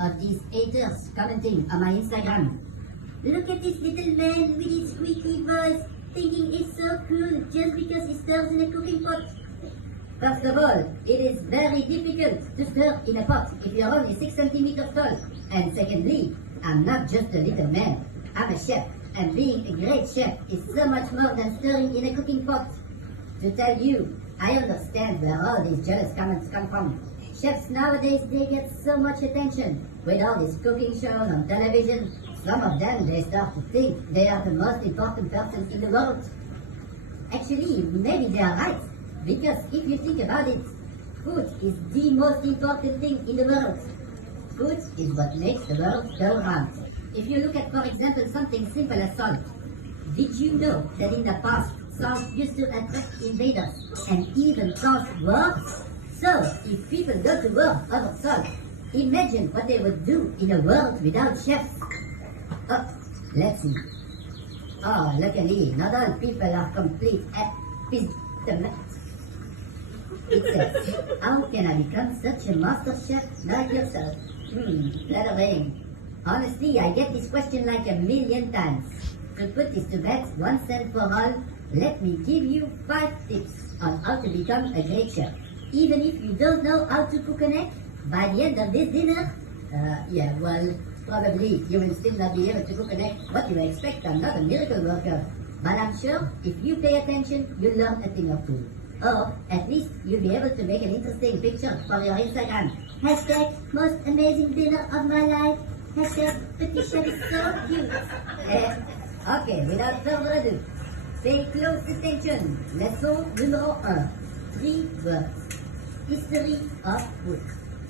of these haters commenting on my Instagram. Look at this little man with his squeaky voice, thinking it's so cool just because he stirs in a cooking pot. First of all, it is very difficult to stir in a pot if you're only 6 centimeters tall. And secondly, I'm not just a little man, I'm a chef. And being a great chef is so much more than stirring in a cooking pot. To tell you, I understand where all these jealous comments come from. Chefs nowadays, they get so much attention. With all these cooking shows on television, some of them, they start to think they are the most important persons in the world. Actually, maybe they are right. Because if you think about it, food is the most important thing in the world. Food is what makes the world go round. If you look at, for example, something simple as salt. Did you know that in the past, salt used to attract invaders and even cause wars? So, if people go to war over salt, imagine what they would do in a world without chefs. Oh, let's see. Oh, luckily, not all people are complete epistemics. It says, how can I become such a master chef like yourself? Flattering. Honestly, I get this question like a million times. To put this to bed once and for all, let me give you 5 tips on how to become a great chef. Even if you don't know how to cook an egg, by the end of this dinner, probably you will still not be able to cook an egg. What you expect, I'm not a miracle worker. But I'm sure if you pay attention, you'll learn a thing or two. Or at least you'll be able to make an interesting picture for your Instagram. Hashtag most amazing dinner of my life. Hashtag petit chef is so cute. Okay, without further ado, pay close attention. Lesson numéro 1. 3 words. History of food.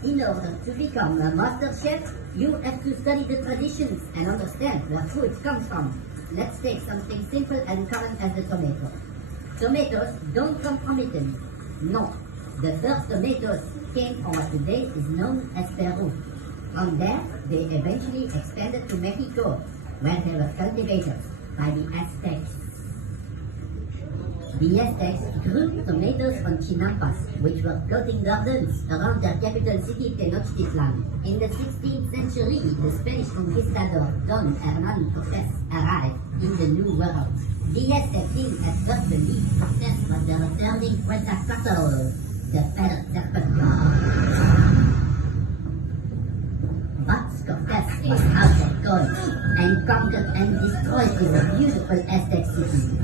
In order to become a master chef, you have to study the traditions and understand where food comes from. Let's take something simple and common as the tomato. Tomatoes don't come from Italy. No. The first tomatoes came from what today is known as Peru. From there, they eventually expanded to Mexico, where they were cultivated by the Aztecs. The Aztecs grew tomatoes on chinampas, which were floating gardens around their capital city Tenochtitlan. In the 16th century, the Spanish conquistador Don Hernán Cortés arrived in the New World. The Aztec king at first believed Cortés was the returning Quetzalcoatl, the feathered serpent god. But Cortés was out of gold and conquered and destroyed his beautiful Aztec city.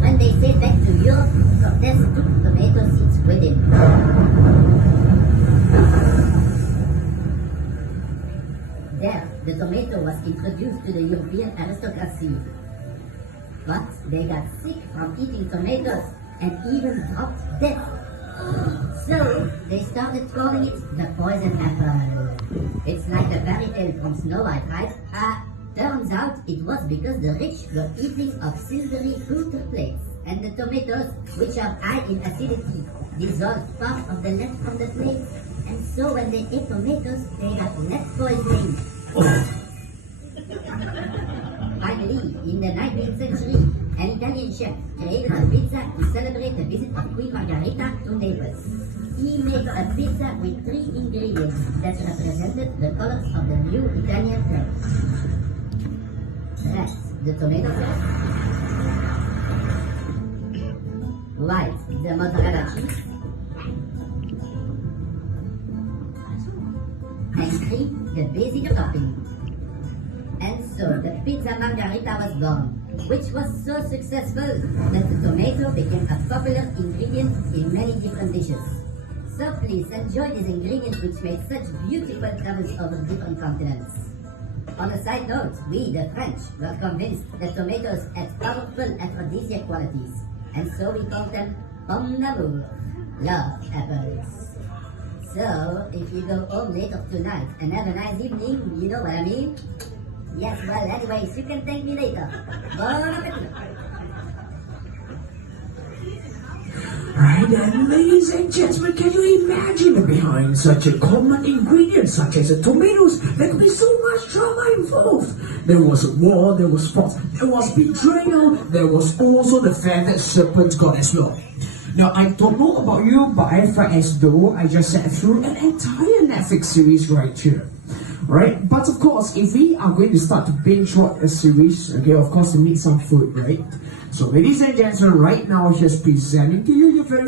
When they sailed back to Europe, Cortés took tomato seeds with him. There, the tomato was introduced to the European aristocracy. But they got sick from eating tomatoes and even dropped dead. So, they started calling it the poison apple. It's like a fairy tale from Snow White, right? Turns out it was because the rich were eating of silvery pewter plates, and the tomatoes, which are high in acidity, dissolved part of the lead from the plate, and so when they ate tomatoes, they got lead poisoning. Finally, in the 19th century, an Italian chef created a pizza to celebrate the visit of Queen Margherita to Naples. He made a pizza with 3 ingredients that represented the colors of the new Italian flag. That's the tomato sauce, white, the mozzarella cheese, and green, the basic topping. And so the pizza margherita was born, which was so successful that the tomato became a popular ingredient in many different dishes. So please enjoy these ingredients which made such beautiful travels over different continents. On a side note, we, the French, were convinced that tomatoes had powerful aphrodisiac qualities, and so we called them pomme d'amour, love apples. So, if you go home later tonight and have a nice evening, you know what I mean? Yes, well, anyways, you can thank me later. Bon appetit! Right, and ladies and gentlemen, can you imagine behind such a common ingredient such as tomatoes? There could be so much drama involved. There was war, there was fault, there was betrayal, there was also the fact that serpents got as well. Now, I don't know about you, but I felt as though I just sat through an entire Netflix series right here. Right? But of course, if we are going to start to binge watch a series, okay, of course, we need some food, right? So, ladies and gentlemen, right now, just presenting to you your very